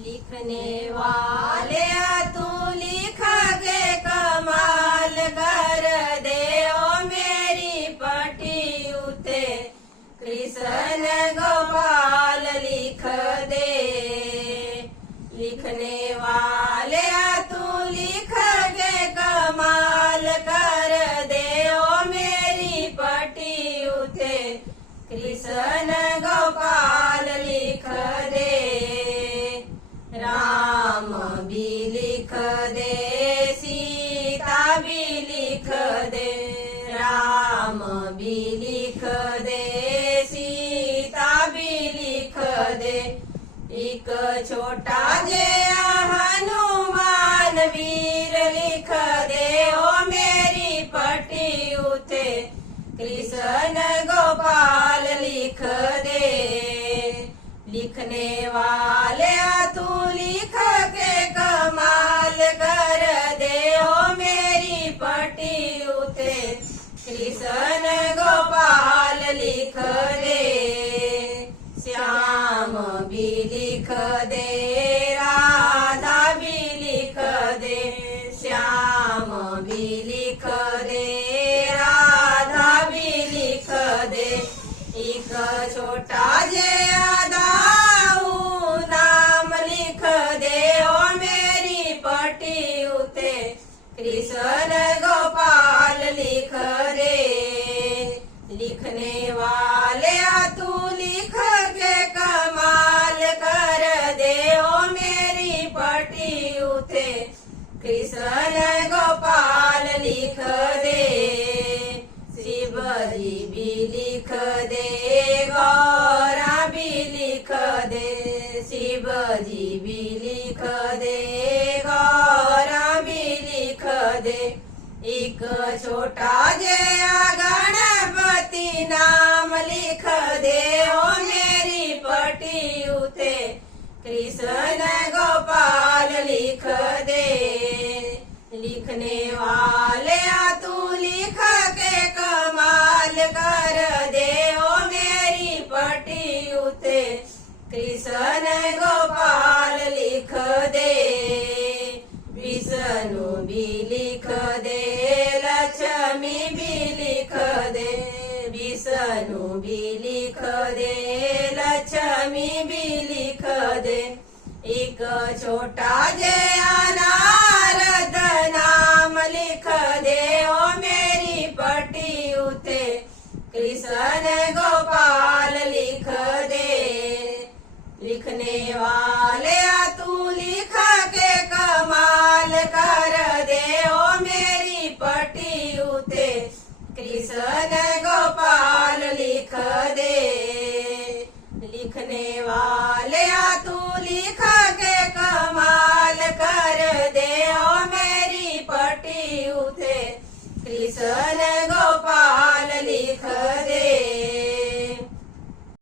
लिखने वाले तू लिख के कमाल कर दे ओ मेरी पटी उते कृष्ण गोपाल लिख दे। लिखने वाले तू लिख के कमाल कर दे ओ मेरी पटी उते कृष्ण गोपाल लिख दे। राम भी लिख दे सीता भी लिख दे, राम भी लिख दे सीता भी लिख दे। एक छोटा जे हनुमान वीर लिख दे ओ मेरी पटी उते कृष्ण गोपाल लिख दे। लिखने वाले तू लिख के कमाल कर दे ओ मेरी पटी उते कृष्ण गोपाल लिख दे। श्याम भी लिख दे राधा भी लिख दे, श्याम भी लिख दे राधा भी लिख दे। एक छोटा जे नाम लिख दे ओ मेरी पटी उते कृष्ण गोपाल लिख दे। लिखने वाले तू लिख के कमाल कर दे ओ मेरी पटी उते कृष्ण गोपाल लिख दे। शिव जी भी लिख दे गौरा भी लिख दे, शिव जी भी लिख दे गौरा भी लिख दे। एक छोटा जे गणपति नाम लिख दे ओ मेरी पटी उते कृष्ण गोपाल लिख दे। लिखने वाले तू लिख के कमाल कर दे ओ मेरी पटी उते कृष्ण गोपाल लिख दे। विष्णु भी लिख दे लक्ष्मी भी लिख दे, विष्णु भी लिख दे लक्ष्मी भी लिख दे। एक छोटा जे नारद नाम लिख दे ओ मेरी पटी उते कृष्ण गोपाल लिख दे। लिखने वाले तू लिख के कमाल कर दे ओ मेरी पटी उते कृष्ण गोपाल लिख दे। लिखने वाले तू लिख के कमाल कर दे ओ मेरी पटी उते कृष्ण गोपाल लिख